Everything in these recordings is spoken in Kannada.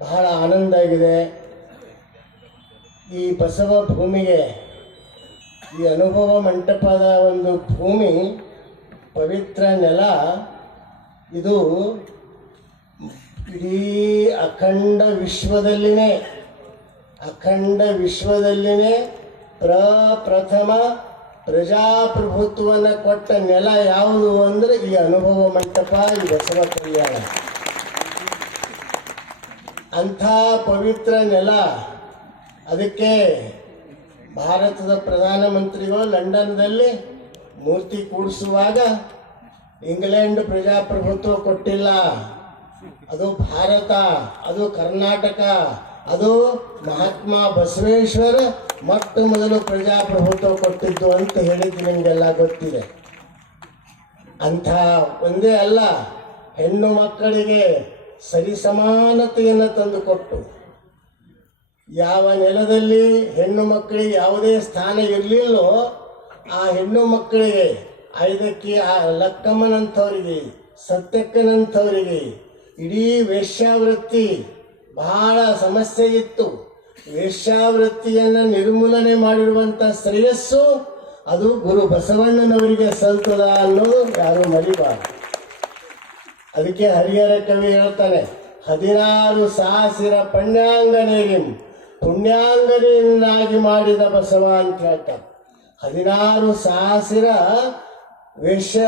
ಬಹಳ ಆನಂದ ಆಗಿದೆ. ಈ ಬಸವ ಭೂಮಿಗೆ ಈ ಅನುಭವ ಮಂಟಪದ ಒಂದು ಭೂಮಿ, ಪವಿತ್ರ ನೆಲ, ಇದು ಇಡೀ ಅಖಂಡ ವಿಶ್ವದಲ್ಲಿನೇ ಅಖಂಡ ವಿಶ್ವದಲ್ಲಿನೇ ಪ್ರಪ್ರಥಮ ಪ್ರಜಾಪ್ರಭುತ್ವವನ್ನು ಕೊಟ್ಟ ನೆಲ ಯಾವುದು ಅಂದರೆ ಈ ಅನುಭವ ಮಂಟಪ, ಈ ಬಸವ ಕಲ್ಯಾಣ. ಅಂಥ ಪವಿತ್ರ ನೆಲ, ಅದಕ್ಕೆ ಭಾರತದ ಪ್ರಧಾನಮಂತ್ರಿಗಳು ಲಂಡನ್ದಲ್ಲಿ ಮೂರ್ತಿ ಕೂಡಿಸುವಾಗ ಇಂಗ್ಲೆಂಡ್ ಪ್ರಜಾಪ್ರಭುತ್ವ ಕೊಟ್ಟಿಲ್ಲ. ಅದು ಭಾರತ, ಅದು ಕರ್ನಾಟಕ, ಅದು ಮಹಾತ್ಮ ಬಸವೇಶ್ವರ ಮೊಟ್ಟ ಮೊದಲು ಪ್ರಜಾಪ್ರಭುತ್ವ ಕೊಟ್ಟಿದ್ದು ಅಂತ ಹೇಳಿದ್ದು ನಿಮಗೆಲ್ಲ ಗೊತ್ತಿದೆ. ಅಂಥ ಒಂದೇ ಅಲ್ಲ, ಹೆಣ್ಣು ಮಕ್ಕಳಿಗೆ ಸರಿಸಮಾನತೆಯನ್ನು ತಂದುಕೊಟ್ಟು ಯಾವ ನೆಲದಲ್ಲಿ ಹೆಣ್ಣು ಮಕ್ಕಳಿಗೆ ಯಾವುದೇ ಸ್ಥಾನ ಇರಲಿಲ್ಲೋ ಆ ಹೆಣ್ಣು ಮಕ್ಕಳಿಗೆ ಐದಕ್ಕೆ ಆ ಲಕ್ಕಮ್ಮನಂಥವರಿಗೆ, ಸತ್ಯಕ್ಕನಂಥವರಿಗೆ ಇಡೀ ವೇಶ್ಯಾವೃತ್ತಿ ಬಹಳ ಸಮಸ್ಯೆ ಇತ್ತು. ವೇಶ್ಯಾವೃತ್ತಿಯನ್ನು ನಿರ್ಮೂಲನೆ ಮಾಡಿರುವಂಥ ಶ್ರೇಯಸ್ಸು ಅದು ಗುರು ಬಸವಣ್ಣನವರಿಗೆ ಸಲ್ತದ ಅನ್ನೋದು ಯಾರು ಮರಿಬಾರದು. ಅದಕ್ಕೆ ಹರಿಹರ ಕವಿ ಹೇಳ್ತಾನೆ ಹದಿನಾರು ಸಾಸಿರ ಪುಣ್ಯಾಂಗನೇರಿಂ ಪುಣ್ಯಾಂಗನೆಯನ್ನಾಗಿ ಮಾಡಿದ ಬಸವ ಅಂತ ಹೇಳ್ತಾರೆ ಹದಿನಾರು ಸಾಸಿರ ವೇಶ್ಯ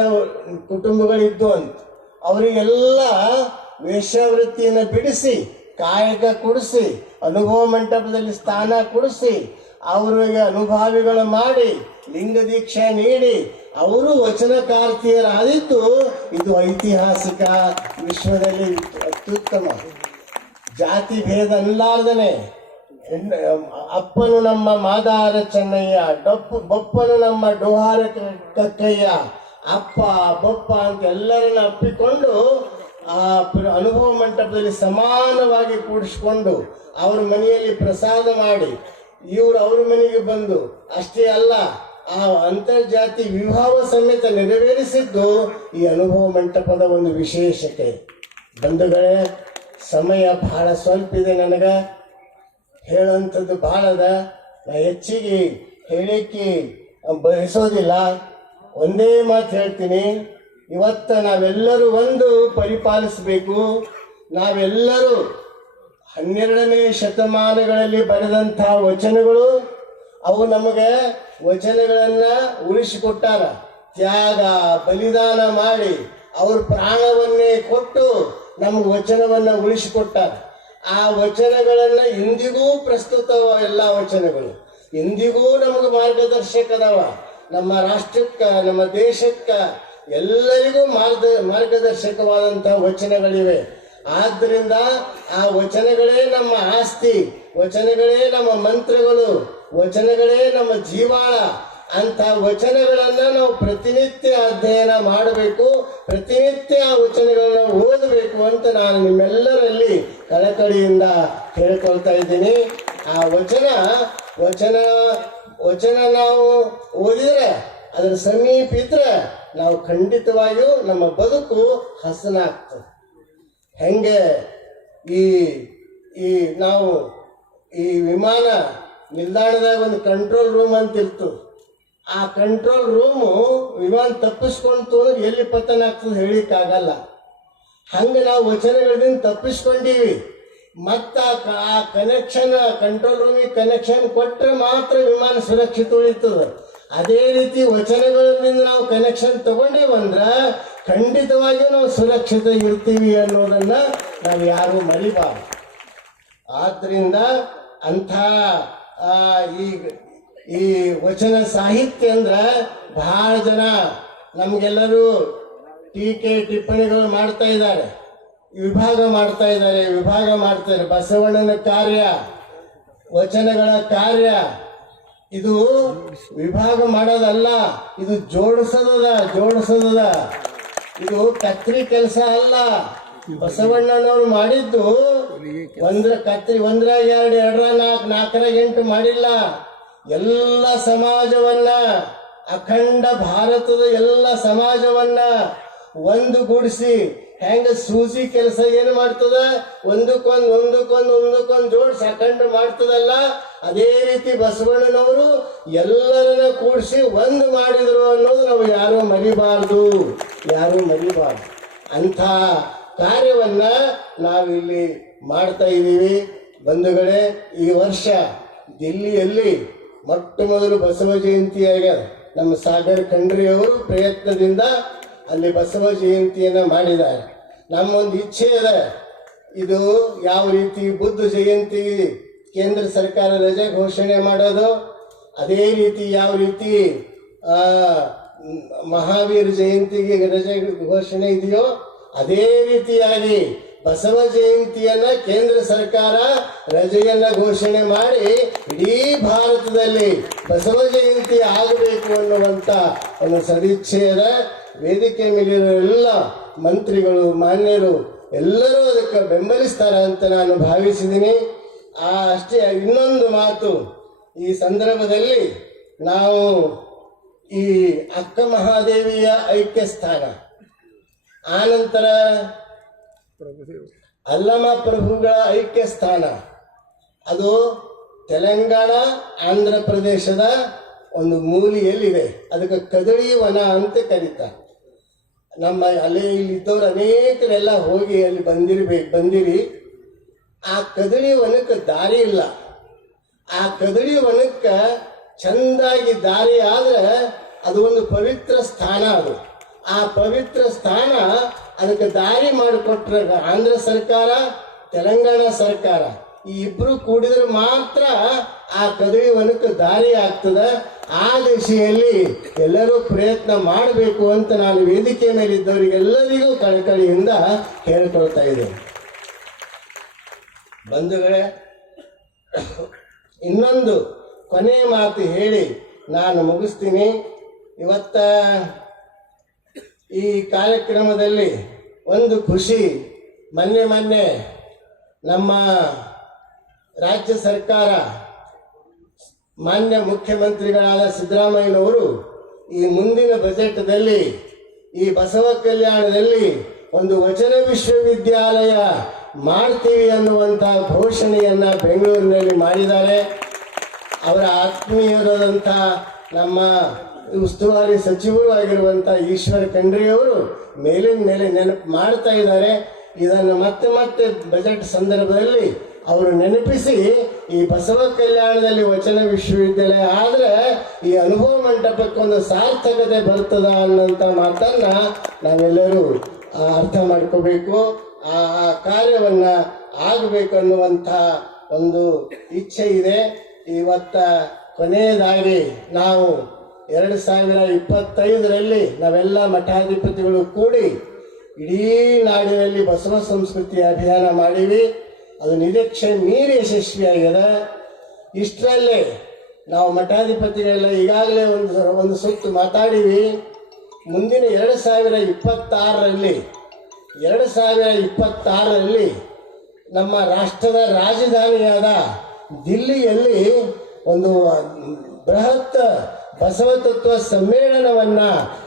ಕುಟುಂಬಗಳಿದ್ದು ಅಂತ. ಅವರಿಗೆಲ್ಲ ವೇಷವೃತ್ತಿಯನ್ನು ಬಿಡಿಸಿ, ಕಾಯಕ ಕೊಡಿಸಿ, ಅನುಭವ ಮಂಟಪದಲ್ಲಿ ಸ್ಥಾನ ಕೊಡಿಸಿ, ಅವರಿಗೆ ಅನುಭಾವಿಗಳು ಮಾಡಿ, ಲಿಂಗ ದೀಕ್ಷೆ ನೀಡಿ ಅವರು ವಚನಕಾರ್ತಿಯರಾದಿದ್ದು ಇದು ಐತಿಹಾಸಿಕ ವಿಶ್ವದಲ್ಲಿ ಅತ್ಯುತ್ತಮ. ಜಾತಿ ಭೇದ ಇಲ್ಲಾರ್ದನೆ ಅಪ್ಪನು ನಮ್ಮ ಮಾದಾರ ಚೆನ್ನಯ್ಯ, ಡಪ್ಪು, ಬೊಪ್ಪನು ನಮ್ಮ ಡೋಹಾರ ಕಕ್ಕಯ್ಯ, ಅಪ್ಪ, ಬಪ್ಪ ಅಂತ ಎಲ್ಲರನ್ನ ಅಪ್ಪಿಕೊಂಡು ಆ ಅನುಭವ ಮಂಟಪದಲ್ಲಿ ಸಮಾನವಾಗಿ ಕೂಡಿಸ್ಕೊಂಡು ಅವ್ರ ಮನೆಯಲ್ಲಿ ಪ್ರಸಾದ ಮಾಡಿ, ಇವರು ಅವ್ರ ಮನೆಗೆ ಬಂದು, ಅಷ್ಟೇ ಅಲ್ಲ ಆ ಅಂತರ್ಜಾತಿ ವಿವಾಹ ಸಮೇತ ನೆರವೇರಿಸಿದ್ದು ಈ ಅನುಭವ ಮಂಟಪದ ಒಂದು ವಿಶೇಷತೆ. ಬಂಧುಗಳೇ, ಸಮಯ ಬಹಳ ಸ್ವಲ್ಪ ಇದೆ ನನಗೆ. ಹೇಳುವಂಥದ್ದು ಭಾಳ ಅದ ನಾ ಹೆಚ್ಚಿಗೆ ಹೇಳಿಕ್ಕೆ ಬಯಸೋದಿಲ್ಲ. ಒಂದೇ ಮಾತು ಹೇಳ್ತೀನಿ. ಇವತ್ತು ನಾವೆಲ್ಲರೂ ಒಂದು ಪರಿಪಾಲಿಸಬೇಕು. ನಾವೆಲ್ಲರೂ ಹನ್ನೆರಡನೇ ಶತಮಾನಗಳಲ್ಲಿ ಬರೆದಂತಹ ವಚನಗಳು ಅವು ನಮಗೆ ವಚನಗಳನ್ನ ಉಳಿಸಿಕೊಟ್ಟಾರ. ತ್ಯಾಗ, ಬಲಿದಾನ ಮಾಡಿ ಅವ್ರ ಪ್ರಾಣವನ್ನೇ ಕೊಟ್ಟು ನಮ್ಗೆ ವಚನವನ್ನ ಉಳಿಸಿಕೊಟ್ಟಾರ. ಆ ವಚನಗಳನ್ನ ಇಂದಿಗೂ ಪ್ರಸ್ತುತ ಎಲ್ಲ ವಚನಗಳು. ಇಂದಿಗೂ ನಮಗೆ ಮಾರ್ಗದರ್ಶಕದವ. ನಮ್ಮ ರಾಷ್ಟ್ರಕ್ಕ, ನಮ್ಮ ದೇಶಕ್ಕ ಎಲ್ಲರಿಗೂ ಮಾರ್ಗ ಮಾರ್ಗದರ್ಶಕವಾದಂಥ ವಚನಗಳಿವೆ. ಆದ್ದರಿಂದ ಆ ವಚನಗಳೇ ನಮ್ಮ ಆಸ್ತಿ, ವಚನಗಳೇ ನಮ್ಮ ಮಂತ್ರಗಳು. ವಚನಗಳೇ ನಮ್ಮ ಜೀವಾಳ. ಅಂತ ವಚನಗಳನ್ನ ನಾವು ಪ್ರತಿನಿತ್ಯ ಅಧ್ಯಯನ ಮಾಡಬೇಕು. ಪ್ರತಿನಿತ್ಯ ಆ ವಚನಗಳನ್ನ ಓದಬೇಕು ಅಂತ ನಾನು ನಿಮ್ಮೆಲ್ಲರಲ್ಲಿ ಕಳಕಳಿಯಿಂದ ಕೇಳ್ಕೊಳ್ತಾ ಇದ್ದೀನಿ. ಆ ವಚನ ವಚನ ವಚನ ನಾವು ಓದಿದ್ರೆ, ಅದರ ಸಮೀಪ ಇದ್ರೆ ನಾವು ಖಂಡಿತವಾಗಿಯೂ ನಮ್ಮ ಬದುಕು ಹಸನಾಗ್ತದೆ. ಹೆಂಗೆ? ಈ ಈ ನಾವು ಈ ವಿಮಾನ ನಿಲ್ದಾಣದಾಗ ಒಂದು ಕಂಟ್ರೋಲ್ ರೂಮ್ ಅಂತ ಇತ್ತು. ಆ ಕಂಟ್ರೋಲ್ ರೂಮು ವಿಮಾನ ತಪ್ಪಿಸ್ಕೊಂತು ಅಂದ್ರೆ ಎಲ್ಲಿ ಪತನ ಆಗ್ತದೆ ಹೇಳಿಕ್ಕಾಗಲ್ಲ ಹಂಗೆ ನಾವು ವಚನಗಳಿಂದ ತಪ್ಪಿಸ್ಕೊಂಡೀವಿ. ಮತ್ತ ಆ ಕನೆಕ್ಷನ್ ಕಂಟ್ರೋಲ್ ರೂಮಿಗೆ ಕನೆಕ್ಷನ್ ಕೊಟ್ಟರೆ ಮಾತ್ರ ವಿಮಾನ ಸುರಕ್ಷಿತ ಉಳಿತದೆ. ಅದೇ ರೀತಿ ವಚನಗಳಿಂದ ನಾವು ಕನೆಕ್ಷನ್ ತಗೊಂಡೇವಂದ್ರ ಖಂಡಿತವಾಗಿಯೂ ನಾವು ಸುರಕ್ಷಿತ ಇರ್ತೀವಿ ಅನ್ನೋದನ್ನ ನಾವು ಯಾರು ಮರಿಬಾರ್ದು. ಆದ್ದರಿಂದ ಅಂಥ ಈ ಈ ವಚನ ಸಾಹಿತ್ಯ ಅಂದ್ರ ಬಹಳ ಜನ ನಮ್ಗೆಲ್ಲರೂ ಟೀಕೆ ಟಿಪ್ಪಣಿಗಳು ಮಾಡ್ತಾ ಇದ್ದಾರೆ. ವಿಭಾಗ ಮಾಡ್ತಾ ಇದ್ದಾರೆ, ವಿಭಾಗ ಮಾಡ್ತಾರೆ ಬಸವಣ್ಣನ ಕಾರ್ಯ, ವಚನಗಳ ಕಾರ್ಯ. ಇದು ವಿಭಾಗ ಮಾಡೋದಲ್ಲ, ಇದು ಜೋಡಿಸೋದದ ಜೋಡಿಸೋದದ. ಇದು ಕತ್ರಿ ಕೆಲಸ ಅಲ್ಲ. ಬಸವಣ್ಣನವ್ರು ಮಾಡಿದ್ದು ಒಂದ್ರ ಕತ್ರಿ ಒಂದ್ರಾಗ ಎರಡು ಎರಡರ ನಾಲ್ಕು ನಾಲ್ಕರ ಎಂಟು ಮಾಡಿಲ್ಲ. ಎಲ್ಲ ಸಮಾಜವನ್ನ ಅಖಂಡ ಭಾರತದ ಎಲ್ಲ ಸಮಾಜವನ್ನ ಒಂದುಗೂಡಿಸಿ ಹೆಂಗ ಸೂಜಿ ಕೆಲಸ ಏನು ಮಾಡ್ತದ? ಒಂದಕ್ಕೊಂದು ಒಂದಕ್ಕೊಂದು ಒಂದಕ್ಕೊಂದು ಜೋಡ್ಸಿ ಅಖಂಡ ಮಾಡ್ತದಲ್ಲ. ಅದೇ ರೀತಿ ಬಸವಣ್ಣನವರು ಎಲ್ಲರನ್ನ ಕೂಡಿಸಿ ಒಂದು ಮಾಡಿದ್ರು ಅನ್ನೋದು ನಾವು ಯಾರು ಮರಿಬಾರ್ದು. ಯಾರು ಮರಿಬಾರ್ದು. ಅಂಥ ಕಾರ್ಯವನ್ನ ನಾವಿಲ್ಲಿ ಮಾಡ್ತಾ ಇದ್ದೀವಿ. ಬಂಧುಗಳೇ, ಈ ವರ್ಷ ದಿಲ್ಲಿಯಲ್ಲಿ ಮೊಟ್ಟ ಮೊದಲು ಬಸವ ಜಯಂತಿ ಆಗ್ಯದ ನಮ್ಮ ಸಾಗರ್ ಖಂಡ್ರಿಯವರು ಪ್ರಯತ್ನದಿಂದ ಅಲ್ಲಿ ಬಸವ ಜಯಂತಿಯನ್ನ ಮಾಡಿದ್ದಾರೆ. ನಮ್ಮೊಂದು ಇಚ್ಛೆ ಅದ ಇದು ಯಾವ ರೀತಿ ಬುದ್ಧ ಜಯಂತಿ ಕೇಂದ್ರ ಸರ್ಕಾರ ರಜೆ ಘೋಷಣೆ ಮಾಡೋದು, ಅದೇ ರೀತಿ ಯಾವ ರೀತಿ ಮಹಾವೀರ ಜಯಂತಿಗೆ ರಜೆ ಘೋಷಣೆ ಇದೆಯೋ ಅದೇ ರೀತಿಯಾಗಿ ಬಸವ ಜಯಂತಿಯನ್ನ ಕೇಂದ್ರ ಸರ್ಕಾರ ರಜೆಯನ್ನ ಘೋಷಣೆ ಮಾಡಿ ಇಡೀ ಭಾರತದಲ್ಲಿ ಬಸವ ಜಯಂತಿ ಆಗಬೇಕು ಅನ್ನುವಂತ ಒಂದು ಸದಿಚ್ಛೆಯದ ವೇದಿಕೆ ಮೇಲಿರೋ ಎಲ್ಲ ಮಂತ್ರಿಗಳು, ಮಾನ್ಯರು ಎಲ್ಲರೂ ಅದಕ್ಕೆ ಬೆಂಬಲಿಸ್ತಾರ ಅಂತ ನಾನು ಭಾವಿಸಿದ್ದೀನಿ. ಆ, ಅಷ್ಟೇ ಇನ್ನೊಂದು ಮಾತು, ಈ ಸಂದರ್ಭದಲ್ಲಿ ನಾವು ಈ ಅಕ್ಕ ಮಹಾದೇವಿಯ ಐಕ್ಯ ಸ್ಥಾನ ಆನಂತರ ಅಲ್ಲಮ ಪ್ರಭುಗಳ ಐಕ್ಯ ಸ್ಥಾನ. ಅದು ತೆಲಂಗಾಣ, ಆಂಧ್ರ ಪ್ರದೇಶದ ಒಂದು ಮೂಲೆಯಲ್ಲಿದೆ. ಅದಕ್ಕೆ ಕದಳಿ ವನ ಅಂತ ಕರೀತಾರೆ ನಮ್ಮ ಅಲ್ಲಿ ಇಲ್ಲಿದ್ದವ್ರು ಅನೇಕರೆಲ್ಲ ಹೋಗಿ ಅಲ್ಲಿ ಬಂದಿರ್ಬೇಕು ಬಂದಿರಿ. ಆ ಕದಳಿ ವನಕ್ಕೆ ದಾರಿ ಇಲ್ಲ. ಆ ಕದಳಿ ವನಕ್ಕೆ ಚಂದಾಗಿ ದಾರಿ ಆದ್ರೆ ಅದು ಒಂದು ಪವಿತ್ರ ಸ್ಥಾನ ಅದು. ಆ ಪವಿತ್ರ ಸ್ಥಾನ ಅದಕ್ಕೆ ದಾರಿ ಮಾಡಿಕೊಟ್ರ ಆಂಧ್ರ ಸರ್ಕಾರ, ತೆಲಂಗಾಣ ಸರ್ಕಾರ. ಈ ಇಬ್ರು ಕೂಡಿದ್ರೆ ಮಾತ್ರ ಆ ಕದವಿ ಒನಕ್ಕೆ ದಾರಿ ಆಗ್ತದ. ಆ ದಿಶೆಯಲ್ಲಿ ಎಲ್ಲರೂ ಪ್ರಯತ್ನ ಮಾಡಬೇಕು ಅಂತ ನಾನು ವೇದಿಕೆ ಮೇಲೆ ಇದ್ದವರಿಗೆಲ್ಲರಿಗೂ ಕಳಕಳಿಯಿಂದ ಹೇಳ್ಕೊಳ್ತಾ ಇದ್ದೇನೆ. ಬಂಧುಗಳೇ, ಇನ್ನೊಂದು ಕೊನೆ ಮಾತು ಹೇಳಿ ನಾನು ಮುಗಿಸ್ತೀನಿ. ಇವತ್ತ ಈ ಕಾರ್ಯಕ್ರಮದಲ್ಲಿ ಒಂದು ಖುಷಿ ಮೊನ್ನೆ ಮೊನ್ನೆ ನಮ್ಮ ರಾಜ್ಯ ಸರ್ಕಾರ, ಮಾನ್ಯ ಮುಖ್ಯಮಂತ್ರಿಗಳಾದ ಸಿದ್ದರಾಮಯ್ಯನವರು ಈ ಮುಂದಿನ ಬಜೆಟ್ದಲ್ಲಿ ಈ ಬಸವ ಕಲ್ಯಾಣದಲ್ಲಿ ಒಂದು ವಚನ ವಿಶ್ವವಿದ್ಯಾಲಯ ಮಾಡ್ತೀವಿ ಅನ್ನುವಂಥ ಘೋಷಣೆಯನ್ನು ಬೆಂಗಳೂರಿನಲ್ಲಿ ಮಾಡಿದ್ದಾರೆ. ಅವರ ಆತ್ಮೀಯರಾದಂಥ ನಮ್ಮ ಉಸ್ತುವಾರಿ ಸಚಿವರು ಆಗಿರುವಂಥ ಈಶ್ವರ ಖಂಡ್ರೆಯವರು ಮೇಲಿನ ಮೇಲೆ ನೆನಪು ಮಾಡ್ತಾ ಇದ್ದಾರೆ. ಇದನ್ನು ಮತ್ತೆ ಮತ್ತೆ ಬಜೆಟ್ ಸಂದರ್ಭದಲ್ಲಿ ಅವರು ನೆನಪಿಸಿ, ಈ ಬಸವ ಕಲ್ಯಾಣದಲ್ಲಿ ವಚನ ವಿಶ್ವವಿದ್ಯಾಲಯ ಆದ್ರೆ ಈ ಅನುಭವ ಮಂಟಪಕ್ಕೊಂದು ಸಾರ್ಥಕತೆ ಬರ್ತದ ಅನ್ನೋಂಥ ಮಾತನ್ನ ನಾವೆಲ್ಲರೂ ಅರ್ಥ ಮಾಡ್ಕೋಬೇಕು. ಆ ಕಾರ್ಯವನ್ನ ಆಗಬೇಕು ಅನ್ನುವಂಥ ಒಂದು ಇಚ್ಛೆ ಇದೆ. ಇವತ್ತ ಕೊನೆಯದಾಗಿ ನಾವು ಎರಡು ಸಾವಿರ ಇಪ್ಪತ್ತೈದರಲ್ಲಿ ನಾವೆಲ್ಲ ಮಠಾಧಿಪತಿಗಳು ಕೂಡಿ ಇಡೀ ನಾಡಿನಲ್ಲಿ ಬಸವ ಸಂಸ್ಕೃತಿ ಅಭಿಯಾನ ಮಾಡೀವಿ. ಅದು ನಿರೀಕ್ಷೆ ಮೀರಿ ಯಶಸ್ವಿಯಾಗ್ಯದ ಇಷ್ಟರಲ್ಲೇ ನಾವು ಮಠಾಧಿಪತಿಗಳೆಲ್ಲ ಈಗಾಗಲೇ ಒಂದು ಒಂದು ಸುತ್ತು ಮಾತಾಡೀವಿ. ಮುಂದಿನ ಎರಡು ಸಾವಿರ ಇಪ್ಪತ್ತಾರರಲ್ಲಿ, ಎರಡು ಸಾವಿರ ಇಪ್ಪತ್ತಾರರಲ್ಲಿ ನಮ್ಮ ರಾಷ್ಟ್ರದ ರಾಜಧಾನಿಯಾದ ದಿಲ್ಲಿಯಲ್ಲಿ ಒಂದು ಬೃಹತ್ ಬಸವ ತತ್ವ ಸಮ್ಮೇಳನವನ್ನ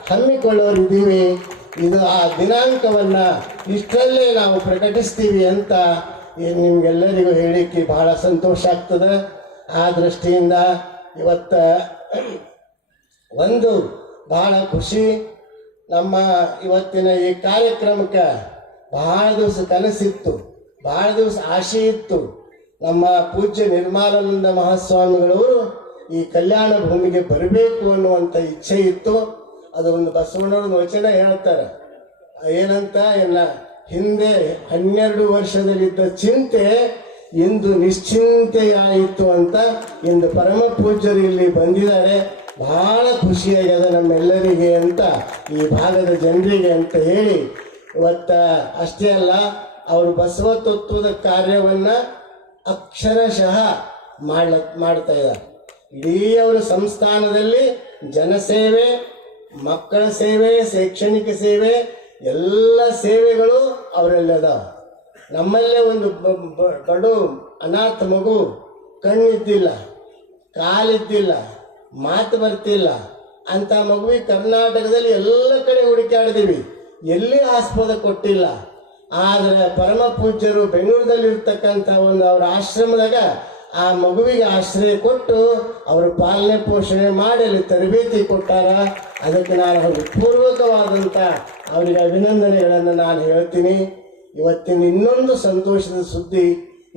ಹಮ್ಮಿಕೊಳ್ಳೋರಿದ್ದೀವಿ. ಇದು ಆ ದಿನಾಂಕವನ್ನ ಇಷ್ಟರಲ್ಲೇ ನಾವು ಪ್ರಕಟಿಸ್ತೀವಿ ಅಂತ ನಿಮ್ಗೆಲ್ಲರಿಗೂ ಹೇಳಿಕ್ಕೆ ಬಹಳ ಸಂತೋಷ ಆಗ್ತದೆ. ಆ ದೃಷ್ಟಿಯಿಂದ ಇವತ್ತ ಒಂದು ಬಹಳ ಖುಷಿ. ನಮ್ಮ ಇವತ್ತಿನ ಈ ಕಾರ್ಯಕ್ರಮಕ್ಕೆ ಬಹಳ ದಿವಸ ಕನಸಿತ್ತು. ಬಹಳ ದಿವಸ ಆಶೆ ಇತ್ತು ನಮ್ಮ ಪೂಜ್ಯ ನಿರ್ಮಾಲಾನಂದ ಮಹಾಸ್ವಾಮಿಗಳವರು ಈ ಕಲ್ಯಾಣ ಭೂಮಿಗೆ ಬರಬೇಕು ಅನ್ನುವಂಥ ಇಚ್ಛೆ ಇತ್ತು. ಅದು ಒಂದು ಬಸವಣ್ಣವ್ರ ವಚನ ಹೇಳ್ತಾರೆ. ಏನಂತ ಎಲ್ಲ, ಹಿಂದೆ ಹನ್ನೆರಡು ವರ್ಷದಲ್ಲಿದ್ದ ಚಿಂತೆ ಇಂದು ನಿಶ್ಚಿಂತೆಯಾಯಿತು ಅಂತ ಇಂದು ಪರಮ ಪೂಜ್ಯರು ಇಲ್ಲಿ ಬಂದಿದ್ದಾರೆ. ಬಹಳ ಖುಷಿಯಾಗ್ಯದ ನಮ್ಮೆಲ್ಲರಿಗೆ ಅಂತ ಈ ಭಾಗದ ಜನರಿಗೆ ಅಂತ ಹೇಳಿ. ಇವತ್ತ ಅಷ್ಟೇ ಅಲ್ಲ, ಅವರು ಬಸವ ತತ್ವದ ಕಾರ್ಯವನ್ನ ಅಕ್ಷರಶಃ ಮಾಡ್ಲ, ಮಾಡ್ತಾ ಇದ್ದಾರೆ. ಇಡೀ ಅವರ ಸಂಸ್ಥಾನದಲ್ಲಿ ಜನಸೇವೆ, ಮಕ್ಕಳ ಸೇವೆ, ಶೈಕ್ಷಣಿಕ ಸೇವೆ, ಎಲ್ಲ ಸೇವೆಗಳು ಅವರಲ್ಲಿ ಅದಾವ. ನಮ್ಮಲ್ಲೇ ಒಂದು ಬಡು, ಅನಾಥ ಮಗು ಕಣ್ಣಿದ್ದಿಲ್ಲ ಕಾಲಿದ್ದಿಲ್ಲ ಮಾತು ಬರ್ತಿಲ್ಲ. ಅಂತ ಮಗುವಿಗೆ ಕರ್ನಾಟಕದಲ್ಲಿ ಎಲ್ಲ ಕಡೆ ಹುಡುಕಾಡಿದೀವಿ ಎಲ್ಲಿ ಆಸ್ಪದ ಕೊಟ್ಟಿಲ್ಲ. ಆದರೆ ಪರಮ ಪೂಜ್ಯರು ಬೆಂಗಳೂರದಲ್ಲಿ ಇರ್ತಕ್ಕಂಥ ಒಂದು ಅವರ ಆಶ್ರಮದಾಗ ಆ ಮಗುವಿಗೆ ಆಶ್ರಯ ಕೊಟ್ಟು ಅವರು ಪಾಲನೆ ಪೋಷಣೆ ಮಾಡಿ ಅಲ್ಲಿ ತರಬೇತಿ ಕೊಟ್ಟಾರ. ಅದಕ್ಕೆ ನಾನು ಅವ್ರಿಗೆ ಪೂರ್ವಕವಾದಂಥ ಅವರಿಗೆ ಅಭಿನಂದನೆಗಳನ್ನು ನಾನು ಹೇಳ್ತೀನಿ. ಇವತ್ತಿನ ಇನ್ನೊಂದು ಸಂತೋಷದ ಸುದ್ದಿ,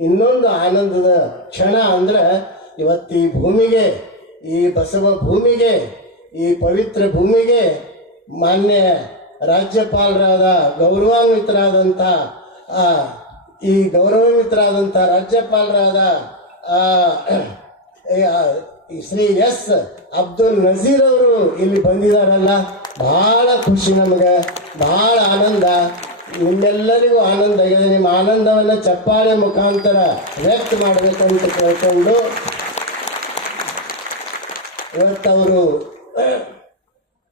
ಇನ್ನೊಂದು ಆನಂದದ ಕ್ಷಣ ಅಂದ್ರೆ ಇವತ್ತು ಈ ಭೂಮಿಗೆ, ಈ ಬಸವ ಭೂಮಿಗೆ, ಈ ಪವಿತ್ರ ಭೂಮಿಗೆ ಮಾನ್ಯ ರಾಜ್ಯಪಾಲರಾದ ಗೌರವಾನ್ವಿತರಾದಂಥ ಈ ಗೌರವಾನ್ವಿತರಾದಂಥ ರಾಜ್ಯಪಾಲರಾದ ಶ್ರೀ ಎಸ್ ಅಬ್ದುಲ್ ನಜೀರ್ ಅವರು ಇಲ್ಲಿ ಬಂದಿದಾರಲ್ಲ ಬಹಳ ಖುಷಿ ನಮಗೆ ಬಹಳ ಆನಂದ. ನಿಮ್ಮೆಲ್ಲರಿಗೂ ಆನಂದ ಆಗಿದೆ. ನಿಮ್ಮ ಆನಂದವನ್ನು ಚಪ್ಪಾಳೆ ಮುಖಾಂತರ ವ್ಯಕ್ತ ಮಾಡಬೇಕಂತ ಕೇಳ್ಕೊಂಡು ಇವತ್ತವರು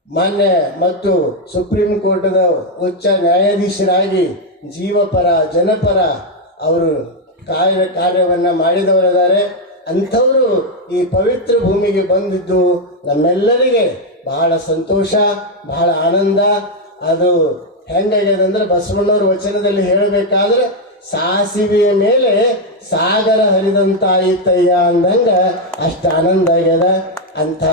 ಮಾನ್ಯ ಮತ್ತು ಸುಪ್ರೀಂ ಕೋರ್ಟ್ದ ಉಚ್ಚ ನ್ಯಾಯಾಧೀಶರಾಗಿ ಜೀವಪರ, ಜನಪರ ಅವರು ಕಾರ್ಯ ಕಾರ್ಯವನ್ನು ಮಾಡಿದವರಿದ್ದಾರೆ. ಅಂಥವರು ಈ ಪವಿತ್ರ ಭೂಮಿಗೆ ಬಂದಿದ್ದು ನಮ್ಮೆಲ್ಲರಿಗೆ ಬಹಳ ಸಂತೋಷ, ಬಹಳ ಆನಂದ. ಅದು ಹೆಂಗಾಗ್ಯದಂದ್ರೆ ಬಸವಣ್ಣವ್ರ ವಚನದಲ್ಲಿ ಹೇಳಬೇಕಾದ್ರೆ, ಸಾಸಿವೆಯ ಮೇಲೆ ಸಾಗರ ಹರಿದಂತಾಯಿತಯ್ಯ ಅಂದಂಗ ಅಷ್ಟು ಆನಂದ ಆಗ್ಯದ. ಅಂತ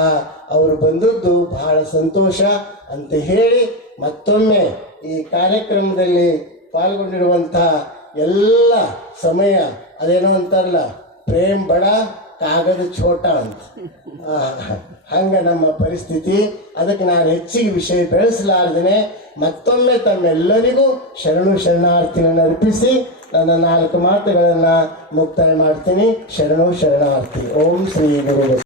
ಅವರು ಬಂದದ್ದು ಬಹಳ ಸಂತೋಷ ಅಂತ ಹೇಳಿ ಮತ್ತೊಮ್ಮೆ ಈ ಕಾರ್ಯಕ್ರಮದಲ್ಲಿ ಪಾಲ್ಗೊಂಡಿರುವಂತಹ ಎಲ್ಲ ಸಮಯ ಅದೇನೋ ಅಂತಾರಲ್ಲ, ಪ್ರೇಮ್ ಬಡ, ಕಾಗದ ಛೋಟ ಅಂತ. ಹಂಗ ನಮ್ಮ ಪರಿಸ್ಥಿತಿ. ಅದಕ್ಕೆ ನಾನು ಹೆಚ್ಚಿಗೆ ವಿಷಯ ಬೆಳೆಸಲಾರ್ದೇನೆ, ಮತ್ತೊಮ್ಮೆ ತಮ್ಮೆಲ್ಲರಿಗೂ ಶರಣು ಶರಣಾರ್ಥಿಗಳನ್ನು ಅರ್ಪಿಸಿ ನನ್ನ ನಾಲ್ಕು ಮಾತುಗಳನ್ನು ಮುಕ್ತಾಯ ಮಾಡ್ತೀನಿ. ಶರಣು ಶರಣಾರ್ಥಿ. ಓಂ ಶ್ರೀ ಗುರು